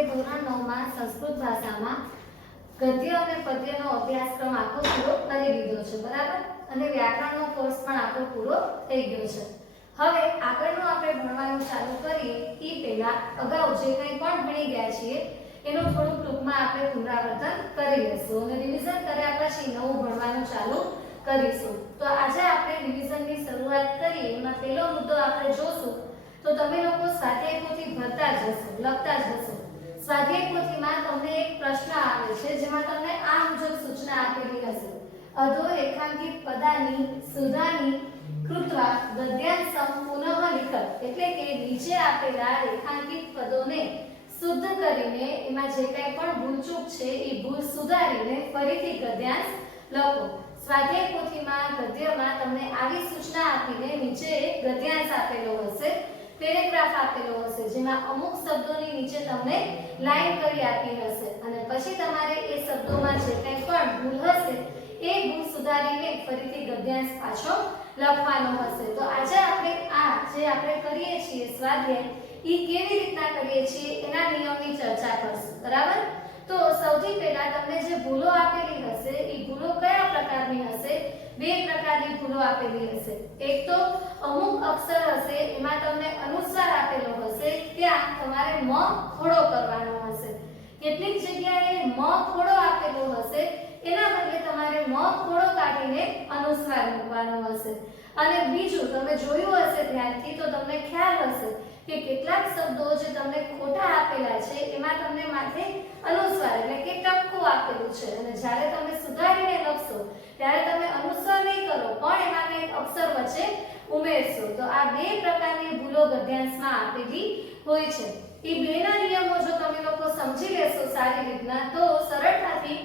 આપણે ધોરણ 9 માં સંસ્કૃત ભાષામાં ગદ્ય અને પદ્યનો અભ્યાસક્રમ આખો પૂરો કરી લીધો છે, બરાબર? અને વ્યાકરણનો કોર્સ પણ આપણો પૂરો થઈ ગયો છે. હવે આગળનું આપણે ભણવાનું ચાલુ કરીએ એ પહેલા અગાઉ જે કંઈ પણ ભણી ગયા છીએ એનું થોડું ટૂંકમાં આપણે પુનરાવર્તન કરી લઈશું અને રિવિઝન કર્યા પછી નવું ભણવાનું ચાલુ કરીશું. તો આજે આપણે રિવિઝનની શરૂઆત કરીએ. એમાં પહેલો મુદ્દો આપણે જોશું તો તમે લોકો સ્વાધ્યાય પોથી ભરતા જ હશો, લખતા જ હશો. સ્વાધ્યાય પોથીમાં તમને એક પ્રશ્ન આવે છે જેમાં તમને આ મુજબ સૂચના આપેલી હશે: અધો રેખાંકિત પદાની સુધાની કૃત્વા ગદ્યાંશમ પુનઃ લિખત. એટલે કે નીચે આપેલા રેખાંકિત પદોને શુદ્ધ કરીને એમાં જે કંઈ પણ ભૂલચૂક છે એ ભૂલ સુધારીને ફરીથી ગદ્યાંશ લખો. સ્વાધ્યાય પોથીમાં ગદ્યમાં તમને આવી સૂચના આપીને નીચે એક ગદ્યાંશ આપેલો હશે, પેરેગ્રાફ આપેલો હશે, જેમાં અમુક શબ્દોની નીચે તમને લાઈન કરી આપી હશે અને પછી તમારે એ શબ્દોમાં જે કંઈ પણ ભૂલ હશે એ ભૂલ સુધારીને ફરીથી ગદ્યાંશ પાછો લખવાનો હશે. તો આજે આપણે આ જે આપણે કરીએ છીએ સ્વાધ્યાય એ કેવી રીતના કરીએ છીએ એના નિયમની ચર્ચા કરશું, બરાબર? તો સૌથી પહેલા તમને જે ભૂલો આપેલી હશે એ ભૂલો કયા પ્રકારની હશે? બે પ્રકારની ભૂલો આપેલી હશે. એક તો અમુક અક્ષર હશે એમાં તમને અનુસ્વાર આપેલો હશે, ત્યાં તમારે મ ખોડો કરવાનો હશે. કેટલીક જગ્યાએ મ ખોડો આપેલો હશે, એના બદલે તમારે મ ખોડો કાઢીને અનુસ્વાર મૂકવાનો હશે. અને બીજું તમે જોયું હશે ધ્યાનથી તો તમને ખ્યાલ હશે કે કેટલાક શબ્દો જે તમને ખોટા આપેલા છે એમાં તમને માથે અનુસ્વાર એટલે કે ટપકું આપેલું છે અને જ્યારે તમે સુધારીને લખશો ત્યારે તમે અનુસ્વાર નહીં કરો પણ એમાં કંઈક અક્ષર વચ્ચે ઉમેરશો. તો આ બે પ્રકારની ભૂલો ગદ્યાંશમાં આપેલી હોય છે. એ બેના નિયમો જો તમે લોકો સમજી લેશો સારી રીતના તો સરળતાથી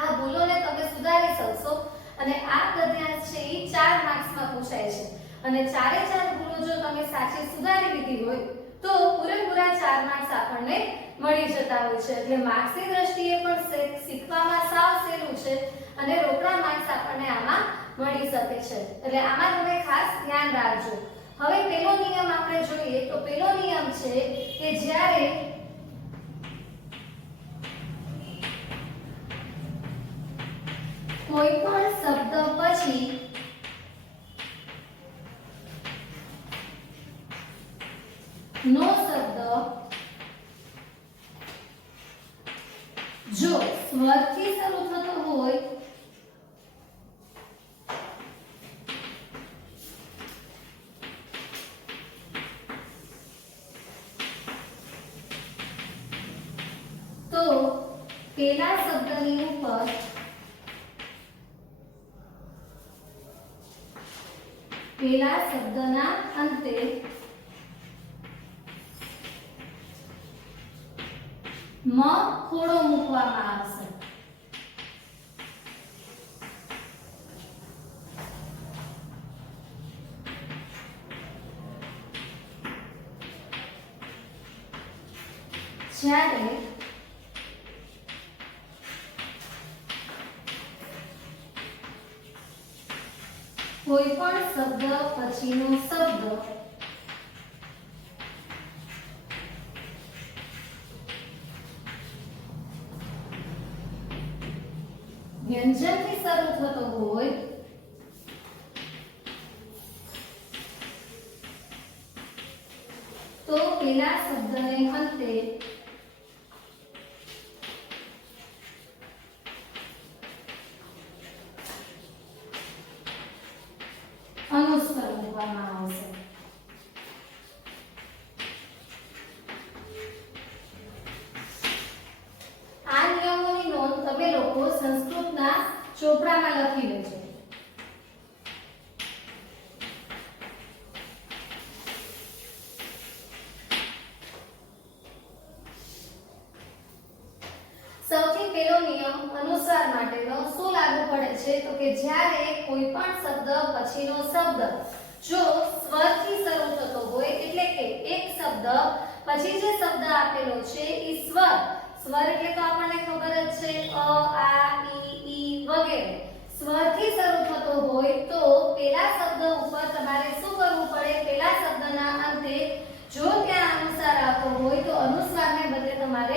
આ ભૂલોને તમે સુધારી શકશો અને આ ગદ્યાંશ છે એ 4 માર્ક્સમાં પૂછાય છે અને 4 ભૂલો જો તમે સાચી સુધારી લીધી હોય તો પૂરેપૂરા 4 માર્ક્સ આપણને મળી જતા હોય છે. એટલે માર્ક્સની દ્રષ્ટિએ પણ શીખવામાં સાવ સહેલું છે અને રોકડા માર્ક્સ આપણને આમાં મળી શકે છે. એટલે આમાં તમે ખાસ ધ્યાન રાખજો. હવે પહેલો નિયમ આપણે જોઈએ તો પહેલો નિયમ છે કે જ્યારે કોઈ પણ શબ્દ પછી નો શબ્દ જો સ્વરથી શરૂ થતો હોય તો પેલા શબ્દની ઉપર પેલા શબ્દના અંતે મ ખોડો મૂકવામાં આવશે. જ્યારે કોઈ પણ શબ્દ પછીનો શબ્દ વ્યંજનથી શરૂ થતો હોય તો પેલા શબ્દને અંતે અનુસ્વાર મૂકવામાં આવશે. આ નિયમોની નોંધ તમે લોકો સંસ્કૃતના ચોપડામાં લખી લેજો. સૌથી પહેલો નિયમ અનુસ્વાર માટેનો શું લાગુ પડે છે તો કે જ્યારે કોઈ પણ શબ્દ પછીનો શબ્દ જો સ્વરથી શરૂ થતો હોય એટલે કે એક શબ્દ પછી જે શબ્દ આપેલો છે એ સ્વર એટલે તો આપણને ખબર જ છે અ આ ઈ વગેરે સ્વરથી શરૂ થતો હોય તો પેલા શબ્દ ઉપર તમારે શું કરવું પડે? પેલા શબ્દના અંતે જો ત્યાં અનુસ્વાર આવતો હોય તો અનુસ્વારને બદલે તમારે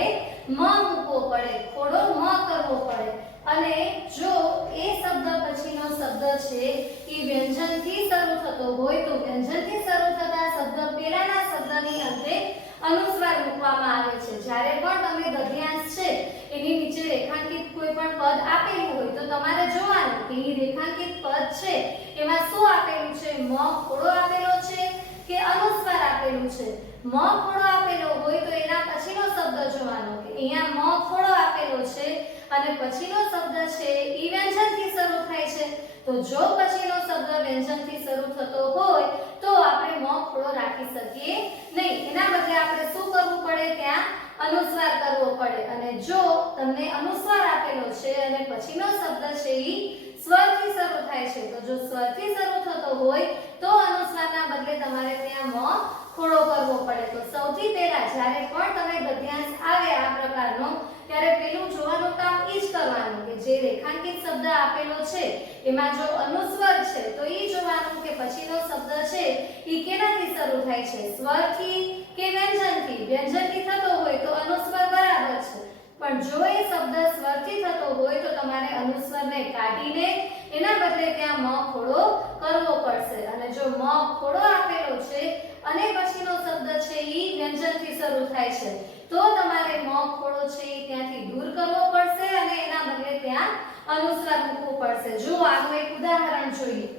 મ મૂકવો પડે, ખોડો મ કરવો પડે. અને જો એ શબ્દ પછીનો શબ્દ છે એ વ્યંજનથી શરૂ થતો હોય તો વ્યંજનથી શરૂ થતા શબ્દ પહેલાના શબ્દની અંતે અનુસ્વાર મૂકવામાં આવે છે. જ્યારે પણ તમે ગદ્યાંશ છે એની નીચે રેખાંકિત કોઈ પણ પદ આપેલું હોય તો તમારે જોવાનું કે એ રેખાંકિત પદ છે એમાં શું આપેલું છે, મ ખોડો આપેલો છે કે અનુસ્વાર આપેલું છે. મ ખોડો આપેલો હોય તો એના પછીનો શબ્દ જોવાનો કે અહીંયા મ ખોડો આપેલો છે અને પછીનો શબ્દ છે ઈ વ્યંજનથી શરૂ થાય છે. તો જો પછીનો શબ્દ વ્યંજનથી શરૂ થતો હોય તો આપણે મ ખોડો રાખી શકીએ નહીં. એના બદલે આપણે શું કરવું પડે, ત્યાં અનુસ્વાર કરવો પડે. અને જો તમને અનુસ્વાર આપેલો છે અને પછીનો શબ્દ છે ઈ સ્વરથી શરૂ થાય છે તો જો સ્વરથી શરૂ થતો હોય તો અનુસ્વારના બદલે તમારે ત્યાં મ ખોડો કરવો પડે. તો સૌથી પહેલા જ્યારે પણ તમે ગદ્યાંશ આવે આ પ્રકારનો ત્યારે પેલું જોવાનું કામ ઈ જ કરવાનું કે જે રેખાંકિત શબ્દ આપેલો છે એમાં જો અનુસ્વાર છે તો ઈ જોવાનું કે પછીનો શબ્દ છે ઈ કેનાથી શરૂ થાય છે, સ્વરથી કે વ્યંજનથી. વ્યંજનથી થતો હોય તો અનુસ્વાર બરાબર છે, પણ જો એ શબ્દ સ્વરથી થતો હોય તો તમારે અનુસ્વારને કાઢીને એના બદલે ત્યાં મ ખોડો કરવો પડશે. અને જો મ ખોડો આપેલો છે અને પછીનો શબ્દ છે ઈ વ્યંજનથી શરૂ થાય છે તો તમારે મ ખોડો છે ઈ ત્યાંથી દૂર કરવો પડશે અને એના બદલે ત્યાં અનુસ્વાર મૂકવું પડશે. જો આનું એક ઉદાહરણ જોઈએ.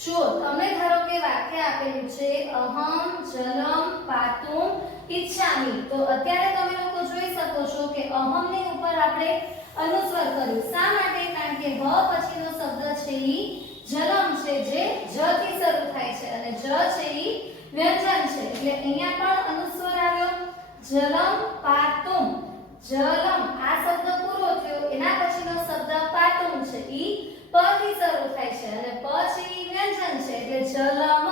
જો તમને ધારો કે વાક્ય આપેલું છે અહમ જલમ પાતુમ ઈચ્છામિ, તો અત્યારે તમે લોકો જોઈ શકો છો કે અહમ ની ઉપર આપણે અનુસ્વાર કર્યું. શા માટે? કારણ કે હ પછીનો શબ્દ છે ઈ જલમ છે જે જ થી શરૂ થાય છે અને જ છે ઈ વ્યંજન છે એટલે અહીંયા પણ અનુસ્વાર આવ્યો. જલમ પાતુમ, જલમ આ શબ્દ પૂરો થયો એના પછીનો શબ્દ પાતુમ છે ઈ પ થી શરૂ થાય છે અને પ છે ઈ વ્યંજન છે એટલે જલમ.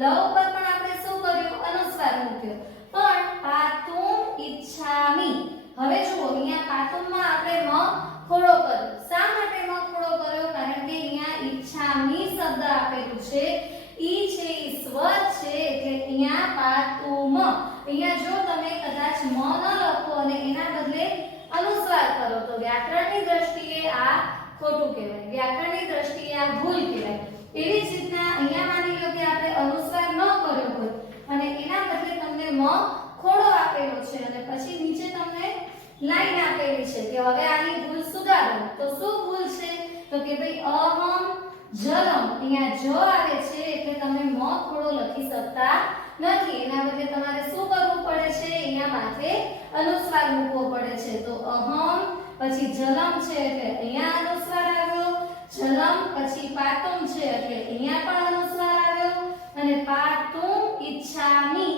લ ઉપર પણ આપણે શું કર્યું, અનુસ્વાર મૂક્યો. પણ પાતુમ ઈચ્છામિ, હવે જુઓ અહીંયા પાતુમમાં આપણે મ ખોડો કર્યો. શા માટે મ ખોડો કર્યો? કારણ કે અહીંયા ઈચ્છામિ શબ્દ આપેલું છે ઈ છે ઈ સ્વર છે એટલે અહીંયા પાતુમ. અહીંયા જો તમે કદાચ મ ન લખો અને એના બદલે અનુસ્વાર કરો તો વ્યાકરણની દ્રષ્ટિએ આ ખોટું કહેવાય, વ્યાકરણની દ્રષ્ટિએ આ ભૂલ કહેવાય. એવી જ રીતના અહીંયા માની લો કે આપણે અનુસ્વાર ન કર્યો હોય અને એના બદલે તમને મ ખોડો આપેલો છે અને પછી નીચે તમને લાઈન આપેલી છે કે હવે આની ભૂલ સુધારો. તો શું ભૂલ છે? તો કે ભાઈ અહમ જલમ, અહીંયા જ આવે છે એટલે તમે મ ખોડો લખી શકતા નથી. એના બદલે તમારે શું કરવું પડે છે? અહીંયા માથે અનુસ્વાર મૂકવો પડે છે. તો અહમ પછી જલમ છે એટલે અહીંયા અનુસ્વાર આવ્યો, જલમ પછી પાતુમ છે એટલે અહીંયા પણ અનુસ્વાર આવ્યો અને પાતુમ ઈચ્છામિ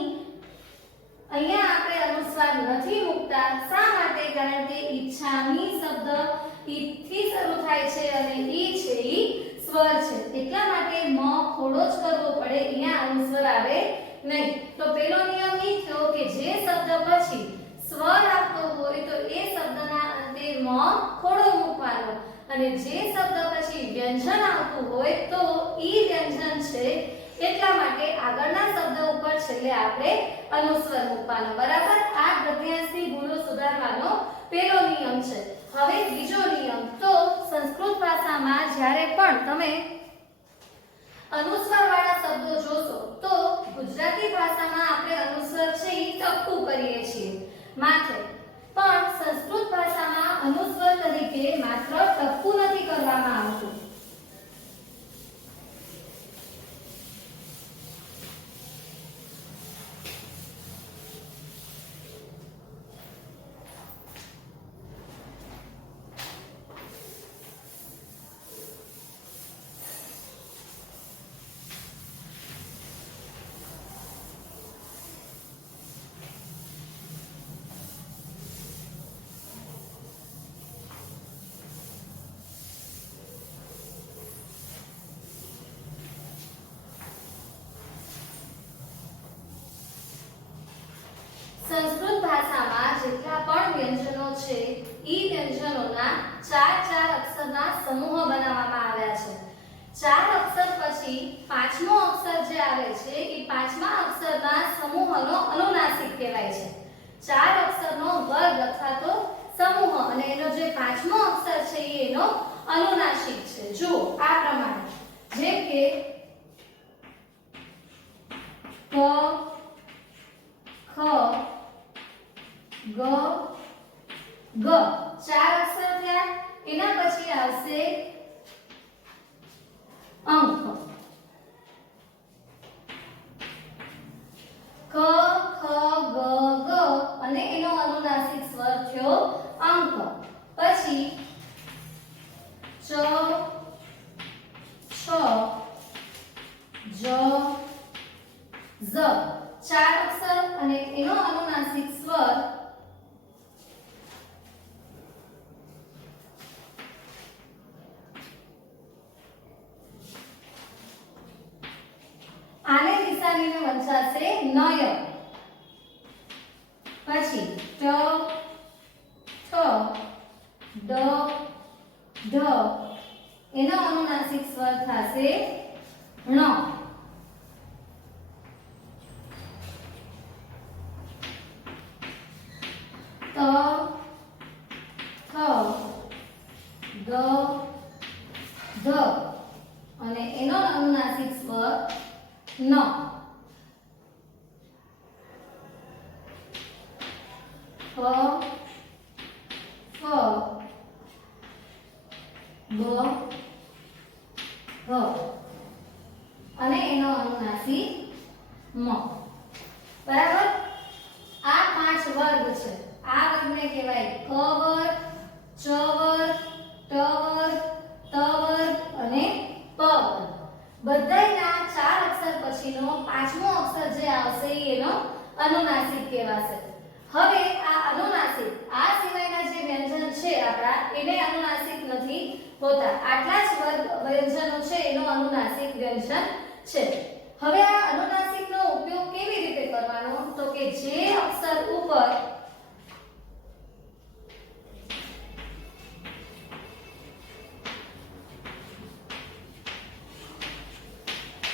અહીંયા આપણે અનુસ્વાર નથી મૂકતા. શા માટે? કારણ કે ઈચ્છામિ શબ્દ ઈ થી શરૂ થાય છે અને ઈ છે ઈ સ્વર છે એટલા માટે મ ખોડો જ કરવો પડે, અહીંયા અનુસ્વાર આવે નહીં. તો પેલો નિયમ ઈ થયો કે જે શબ્દ પછી સ્વર આપતો હોય તો એ શબ્દના અંતે મ ખોડો મૂકવાનો અને જે શબ્દ પછી વ્યંજન આવતું હોય તો ઈ વ્યંજન છે એટલા માટે આગળના શબ્દ ઉપર છેલ્લે આપણે અનુસ્વાર મૂકવાનો. બરાબર? આ ગદ્યાંશની ભૂલો સુધારવાનો પહેલો નિયમ છે. હવે બીજો નિયમ, તો સંસ્કૃત ભાષામાં જ્યારે પણ તમે અનુસ્વાર વાળા શબ્દો જોશો તો ગુજરાતી ભાષામાં આપણે અનુસ્વાર છે ઈ ટપકું કરીએ છીએ માથે, પણ સંસ્કૃત ભાષામાં અનુસ્વાર તરીકે માત્ર ટપકું નથી કરવામાં આવતું. પણ વ્યંજનો છે ઈ વ્યંજનોના ચાર ચાર અક્ષરના સમૂહ બનાવવામાં આવ્યા છે. ચાર અક્ષર પછી પાંચમો અક્ષર જે આવે છે એ પાંચમા અક્ષરના સમૂહનો અનુનાસિક કહેવાય છે. ચાર અક્ષરનો વર્ગ અથવા તો સમૂહ અને એનો જે પાંચમો અક્ષર છે એનો અનુનાસિક છે. જો આ પ્રમાણે જેમ કે ક ખ ગ ગ ચાર અક્ષર થયા. એના પછી આવશે અંક ક ખ ગ ગ અને એનો અનુનાસિક સ્વર થયો અંક. પછી ચ છ જ ઝ ચાર અક્ષર અને એનો અનુનાસિક સ્વર આને નિશાનીને વંચાશે નય. પછી ટ ઠ ડ ઢ એનો અનુનાસિક સ્વર થશે ણ. ત થ દ ધ અને એનો અનુનાસિક સ્વર ન. ફ ફ બ ભ અને એનો અનુનાસિક મ. બરાબર. આ પાંચ વર્ગ છે. આ વર્ગને કહેવાય ક વર્ગ, ચ વર્ગ, ટ વર્ગ, ત વર્ગ અને પ વર્ગ. બધાયના ચાર અક્ષર પછીનો પાંચમો અક્ષર જે આવશે એનો અનુનાસિક કહેવાશે. હવે આ અનુનાસિક આ સિવાયના જે વ્યંજન છે આપણા એને અનુનાસિક નથી હોતા. આટલા જ વર્ગ વ્યંજનો છે એનો અનુનાસિક વ્યંજન છે. હવે આ અનુનાસિકનો ઉપયોગ કેવી રીતે કરવાનો? તો કે જે અક્ષર ઉપર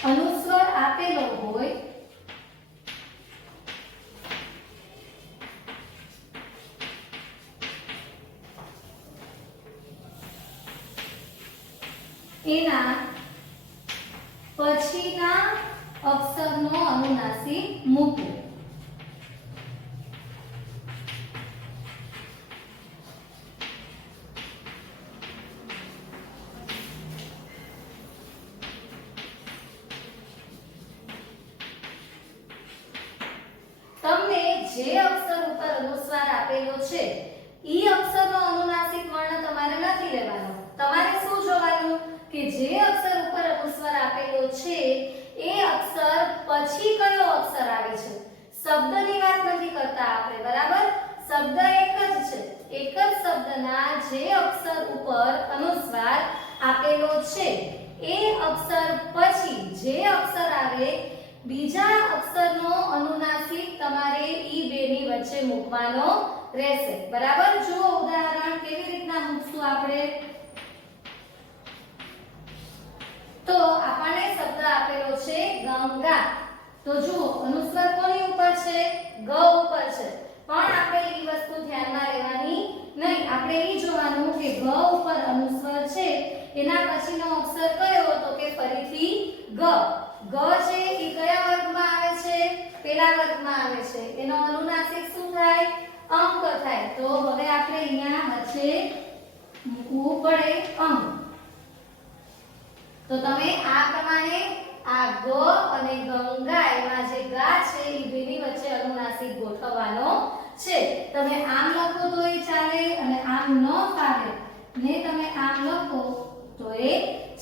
અનુસ્વાર આપેલો હોય એના પછીના અક્ષરનો અનુનાસિક મૂકવો. તમને જે અક્ષર ઉપર અનુસ્વાર આપેલો છે ઈ અક્ષરનો અનુનાસિક વર્ણ તમારે નથી લેવાનો. તમારે શું જોવાનું કે જે અક્ષર ઉપર અનુસ્વાર આપેલો છે એ અક્ષર પછી કયો અક્ષર આવે છે. શબ્દની વાત નથી કરતા આપણે. બરાબર. શબ્દ એક જ છે. એક જ શબ્દના જે અક્ષર ઉપર અનુસ્વાર આપેલો છે એ અક્ષર પછી જે અક્ષર આવે બીજા અક્ષરનો અનુનાસિક તમારે ઈ બેની વચ્ચે મૂકવાનો રહેશે. બરાબર. જુઓ ઉદાહરણ કેવી રીતના મૂકશું આપણે. તો આપણને શબ્દ આપેલો છે ગંગા. તો જુઓ અનુસ્વાર કોની ઉપર છે? ગ ઉપર છે. પણ આપણે ઈ વસ્તુ ધ્યાનમાં લેવાની નહીં. આપણે ઈ જોવાનું કે ગ ઉપર અનુસ્વાર છે એના પછીનો અક્ષર કયો? તો કે ફરીથી ગ. ગ છે એ કયા વર્ગમાં આવે છે? પેલા વર્ગમાં આવે છે. એનો અનુનાસિક શું થાય? અંક થાય. તો હવે આપણે અહીંયા વચ્ચે મૂકવું પડે અંક. તો તમે આ પ્રમાણે આ ગ અને ગંગા એમાં જે ગા છે એ બેની વચ્ચે અનુનાસિક ગોઠવવાનો છે. તમે આમ લખો તો એ ચાલે અને આમ ન ફાવે ને તમે આમ લખો તો એ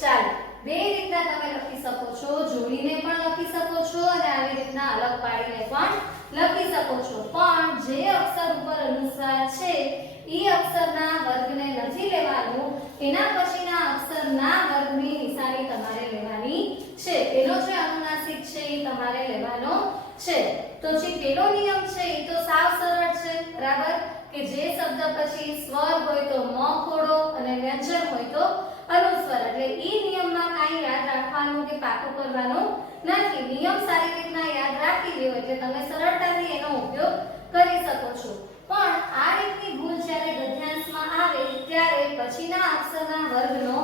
ચાલે. બે રીતના તમે લખી શકો છો. જોડીને પણ લખી શકો છો અને આવી રીતના અલગ પાડીને પણ લખી શકો છો. પણ જે અક્ષર ઉપર અનુસ્વાર છે ઈ અક્ષરના વર્ગને નથી લેવાનું. એના પછીના અક્ષરના વર્ગની નિશાની તમારે લેવાની છે. એનો જે અનુનાસિક છે એ તમારે લેવાનો છે। તો જે પેલો નિયમ છે એ તો સાવ સરળ છે, બરાબર, કે જે શબ્દ પછી સ્વર હોય તો મ ખોડો અને વ્યંજન હોય તો અનુસ્વર, એટલે ઈ નિયમમાં કાંઈ યાદ રાખવાનું કે પાકું કરવાનું નથી। નિયમ સારી રીતના યાદ રાખી લ્યો એટલે તમે સરળતાથી એનો ઉપયોગ કરી શકો છો। પણ આ રીતની ભૂલ જ્યારે ગદ્યાંશમાં આવે ત્યારે પછીના અક્ષરના વર્ગનો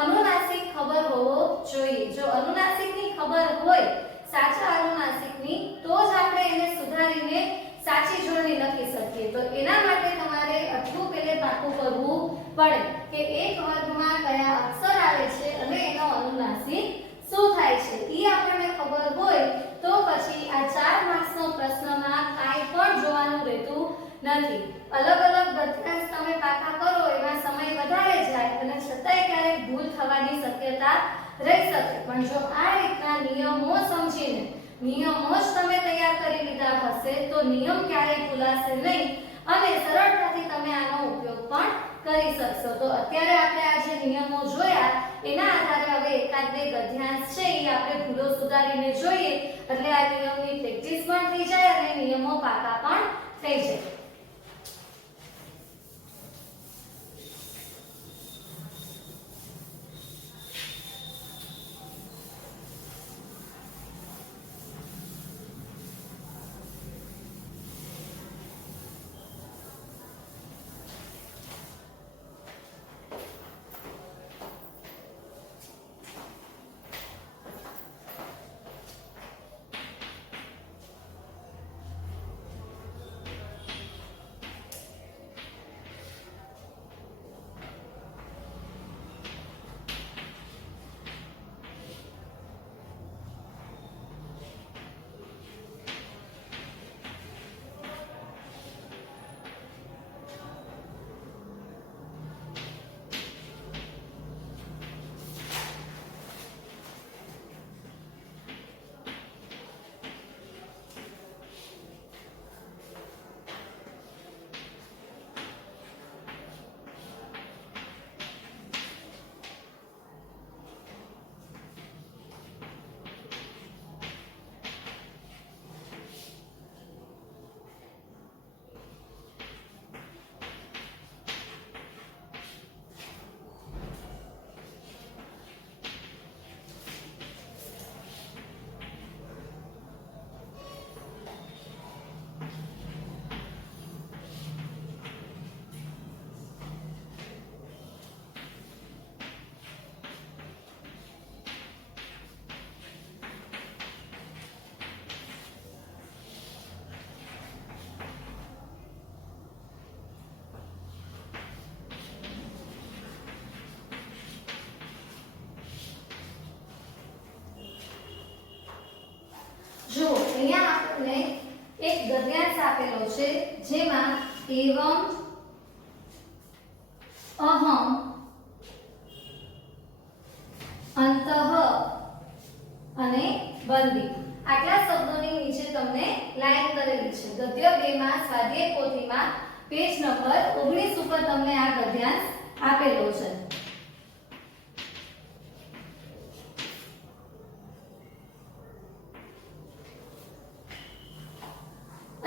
અનુનાસિક ખબર હોવો જોઈએ। જો અનુનાસિકની ખબર હોય, સાચા અનુનાસિકની, તો જ આપણે એને સુધારીને સાચી જોડણી લખી શકીએ। તો એના માટે તમારે આટલું પહેલે પાકું કરવું પડે કે એક વર્ગમાં કયા અક્ષર આવે છે અને એનો અનુનાસિક શું થાય છે। ઈ આપણને ખબર હોય તો પછી આ 4 માર્ક્સનો પ્રશ્નમાં કાંઈ પણ જોવાનું રહેતું નથી। અલગ અલગ ગદ્યાંશ તમે પાકા કરો એમાં સમય વધારે જાય અને છતાંય ક્યારેક ભૂલ થવાની શક્યતા રહી શકે। પણ જો આ રીતના નિયમો સમજીને નિયમો જ તમે તૈયાર કરી લીધા હશે તો નિયમ ક્યારેય ભૂલાશે નહીં અને સરળતાથી તમે આનો ઉપયોગ પણ કરી શકશો। તો અત્યારે આપણે આ જે નિયમો જોયા એના આધારે હવે એકાદ બે ગદ્યાંશ છે એ આપણે ભૂલો સુધારીને જોઈએ એટલે આ નિયમની પ્રેક્ટિસ પણ થઈ જાય અને નિયમો પાકા પણ થઈ જાય। જો અહીંયા આપણને એક ગદ્યાંશ આપેલો છે જેમાં એવમ, અહમ, અંતઃ અને બંદી આટલા શબ્દોની નીચે તમને લાઈન કરેલી છે। ગદ્ય 2 માં સ્વાધ્યાય પોથીમાં પેજ નંબર 19 ઉપર તમને આ ગદ્યાંશ આપેલો છે।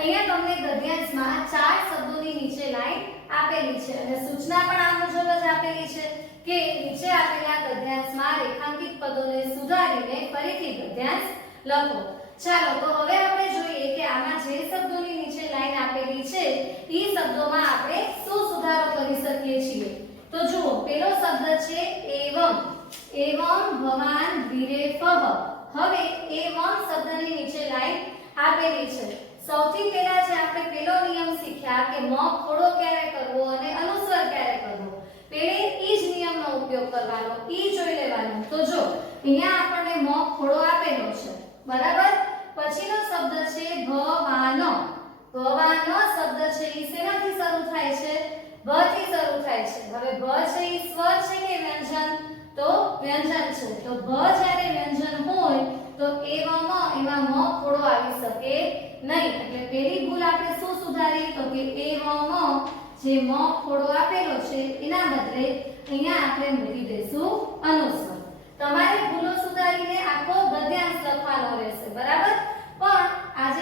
અહીંયા તમને ગદ્યાંશમાં 4 શબ્દોની નીચે લાઈન આપેલી છે અને સૂચના પણ આ મુજબ જ આપેલી છે કે નીચે આપેલા ગદ્યાંશમાં રેખાંકિત પદોને સુધારીને ફરીથી ગદ્યાંશ લખો। ચાલો તો હવે આપણે જોઈએ કે આમાં જે શબ્દોની નીચે લાઈન આપેલી છે ઈ શબ્દોમાં આપણે શું સુધારો કરી શકીએ છીએ। તો જુઓ પેલો શબ્દ છે એવમ, એવમ ભવાન વિરેફહ। હવે એવમ શબ્દની નીચે લાઈન આપેલી છે। સૌથી પહેલા જે આપણે પેલો નિયમ શીખ્યા કે મ ખોડો ક્યારે કરવો અને અનુસ્વાર ક્યારે કરવો, પેલે ઈ જ નિયમનો ઉપયોગ કરવાનો, ઈ જોઈ લેવાનું। તો જો અહીંયા આપણને મ ખોડો આપેલો છે, બરાબર, પછીનો શબ્દ છે ભવાનો। ભવાનો શબ્દ છે ઈ શેનાથી શરૂ થાય છે? ભ થી શરૂ થાય છે। હવે ભ છે ઈ સ્વર છે કે વ્યંજન? તો વ્યંજન છે। તો ભ જ્યારે વ્યંજન હોય તો એમાં મ ખોડો આવી શકે નહીં। એટલે પહેલી ભૂલ આપણે શું સુધારી તો કે એવમ જે મ ખોડો આપેલો છે એના બદલે અહીંયા આપણે મૂકી દઈશું અનુસ્વાર। તમારે ભૂલો સુધારીને આખો ગદ્યાંશ લખવાનો રહેશે, બરાબર, પણ આજે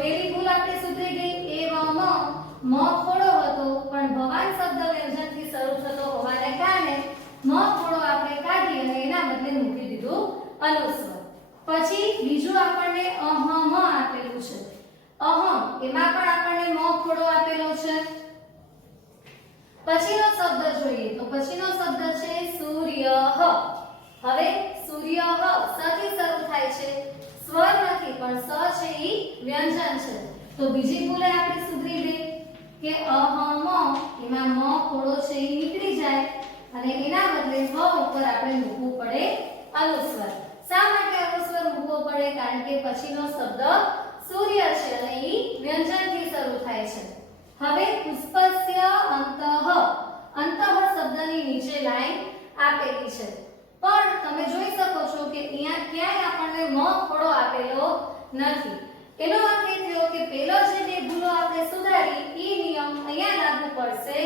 પેલી ભૂલ આપણે સુધરી ગઈ એવમ મ ખોડો હતો પણ ભવાન શબ્દ વ્યંજનથી શરૂ થતો હોવાને કારણે મ ખોડો આપણે કાઢી અને એના બદલે મૂકી દીધું અનુસ્વાર. પછી બીજું આપણને અહમ આપેલું છે. અહમ એમાં પણ આપણને મ ખોડો આપેલો છે. પછીનો શબ્દ જોઈએ તો પછીનો શબ્દ છે સૂર્યઃ. હવે સૂર્યઃ સ થી શરૂ થાય છે, સ્વર નથી પણ સ છે ઈ વ્યંજન છે. તો બીજી ભૂલે આપણે સુધરી ગઈ કે અહમ એમાં મ ખોડો છે ઈ નીકળી જાય અને એના બદલે હ ઉપર આપણે મૂકવું પડે અનુસ્વાર. શા માટે અનુસ્વાર મૂકવો પડે? કારણ કે પછીનો શબ્દ સૂર્ય છે અને ઈ વ્યંજનથી શરૂ થાય છે. હવે પુષ્પસ્ય અંતઃ. અંતઃ શબ્દની નીચે લાઈન આપેલી છે પણ તમે જોઈ શકો છો કે અહીંયા ક્યાંય આપણને મ ખોડો આપેલો નથી. એનો અર્થ એ થયો કે પેલો જે બે ભૂલો આપણે સુધારી ઈ નિયમ અહીંયા લાગુ પડશે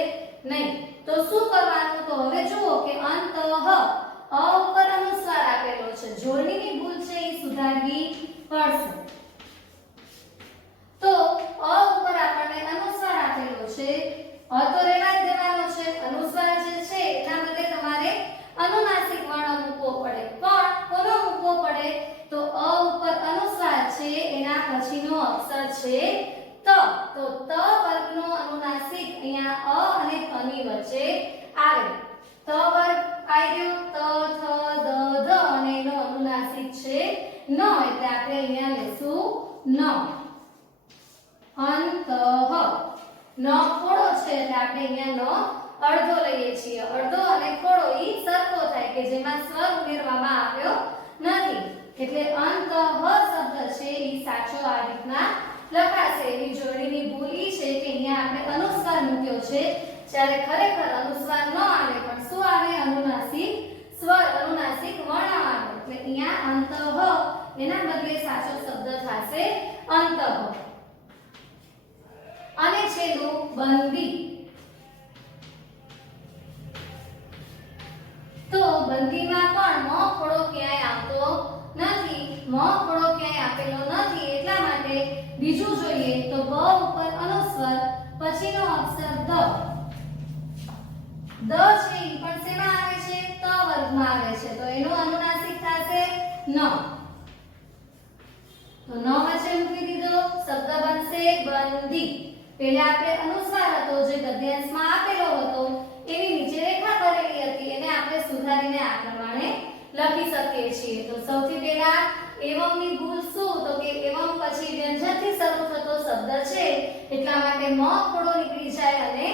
નહીં. તો શું કરવાનું? તો હવે જુઓ કે અંતઃ અ ઉપર અનુસ્વાર આપેલો છે, જોડણીની ભૂલ છે એ સુધારવી પડશે. તો અ ઉપર આપણને અનુસ્વાર આપેલો છે, અ તો રહેવા જ દેવાનો છે. અનુસ્વાર જે છે એના બદલે તમારે અનુનાસિક વર્ણ મૂકવો પડે. પણ કોનો મૂકવો પડે? તો અ ઉપર અનુસ્વાર છે એના પછીનો અક્ષર છે ત. તો ત વર્ગનો અનુનાસિક અહીંયા અ અને ત ની વચ્ચે આવે. ત વર્ગ આવ્યો ત થ દ ધ અને એનો અનુનાસિક છે ન, એટલે આપણે અહીંયા લેશું ન. અંતઃ ન ખોડો છે એટલે આપણે અહીંયા ન અડધો લઈએ છીએ. અડધો અને ખોડો ઈ સરખો થાય કે જેમાં સ્વર ઉમેરવામાં આવ્યો નથી. એટલે અંતઃ શબ્દ છે ઈ સાચો આ રીતના લખાશે. એની જોડણીની ભૂલ ઈ છે કે અહીંયા આપણે અનુસ્વાર મૂક્યો છે જ્યારે ખરેખર અનુસ્વાર ન આવે પણ શું આવે? અનુનાસિક સ્વર, અનુનાસિક વર્ણ આવે. એટલે અહીંયા અંતઃ એના બદલે સાચો શબ્દ થશે અંતઃ. અને છેલ્લું બંદી. તો બંદીમાં પણ મ ખોડો ક્યાંય આવતો નથી. મ ખોડો ક્યાંય આપેલો નથી એટલા માટે બીજું જોઈએ તો બ ઉપર અનુસ્વાર પછીનો અક્ષર દ. દ છે ઈ પણ શેમાં આવે છે? ત વર્ગમાં આવે છે. તો એનો અનુનાસિક થશે ન. તો ન વચ્ચે મૂકી દીધો, શબ્દ બનશે બંદી. પહેલા આપણે અનુસ્વાર હતો જે ગદ્યાંશમાં આપેલો હતો એની નીચે રેખા કરેલી હતી એને આપણે સુધારીને આ પ્રમાણે લખી શકીએ છીએ. તો સૌથી પહેલા એવમની ભૂલ શું? તો કે એવમ પછી વ્યંજનથી શરૂ થતો શબ્દ છે એટલા માટે મ ખોડો નીકળી જાય અને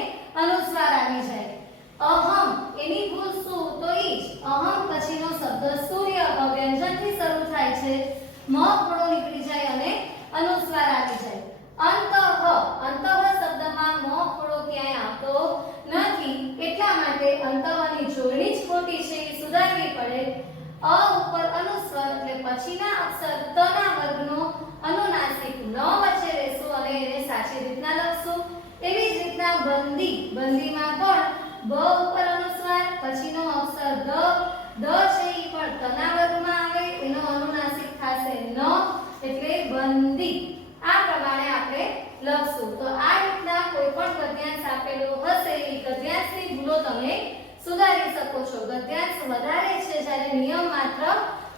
અનુસ્વાર આવી જાય. અહમ એની ભૂલ શું? તો ઈ જ અહમ પછીનો શબ્દ સૂર્ય વ્યંજનથી શરૂ થાય છે, મ ખોડો નીકળી જાય અને અનુસ્વાર આવી જાય. અંતઃ શબ્દમાં મ ખોડો ક્યાંય આવતો નથી એટલા માટે અંતઃની જોડણી જ ખોટી છે એ સુધારવી પડે. અ ઉપર અનુસ્વાર એટલે પછીના અક્ષર ત ના વર્ગનો અનુનાસિક ન વચ્ચે લેશું અને એને સાચી રીતના લખશું. એવી જ રીતના બંદી. બંદીમાં પણ બ ઉપર અનુસ્વાર પછીનો અક્ષર દ. દ છે ઈ પણ ત ના વર્ગમાં આવે એનો અનુનાસિક થશે ન એટલે બંદી. આ પ્રમાણે આપણે લખશું. તો આ રીતના કોઈ પણ ગદ્યાંશ આપેલો હશે એ ગદ્યાંશની ભૂલો તમે સુધારી શકો છો. ગદ્યાંશ વધારે છે જ્યારે નિયમ માત્ર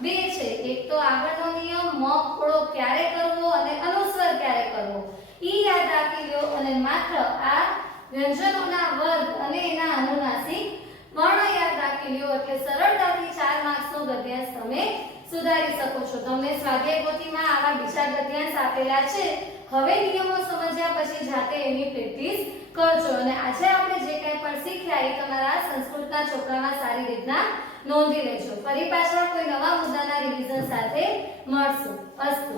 બે છે. એક તો આગળનો નિયમ મ ખોડો ક્યારે કરવો અને અનુસ્વાર ક્યારે કરવો ઈ યાદ રાખી લો અને માત્ર આ વ્યંજનોના વર્ગ અને એના અનુનાસિક વર્ણ યાદ રાખી લો એટલે સરળતાથી 4 માર્ક્સનો ગદ્યાંશ તમે સુધારી શકો છો. તમને સ્વાધ્યાય પોથીમાં આવા બીજા ગદ્યાંશ આપેલા છે. હવે નિયમો સમજ્યા પછી જાતે એની પ્રેક્ટિસ કરજો અને આજે આપણે જે કંઈ પણ શીખ્યા એ તમારા સંસ્કૃતના ચોપડામાં સારી રીતના નોંધી લેજો. ફરી પાછા કોઈ નવા મુદ્દાના રિવિઝન સાથે મળશું. અસ્તુ.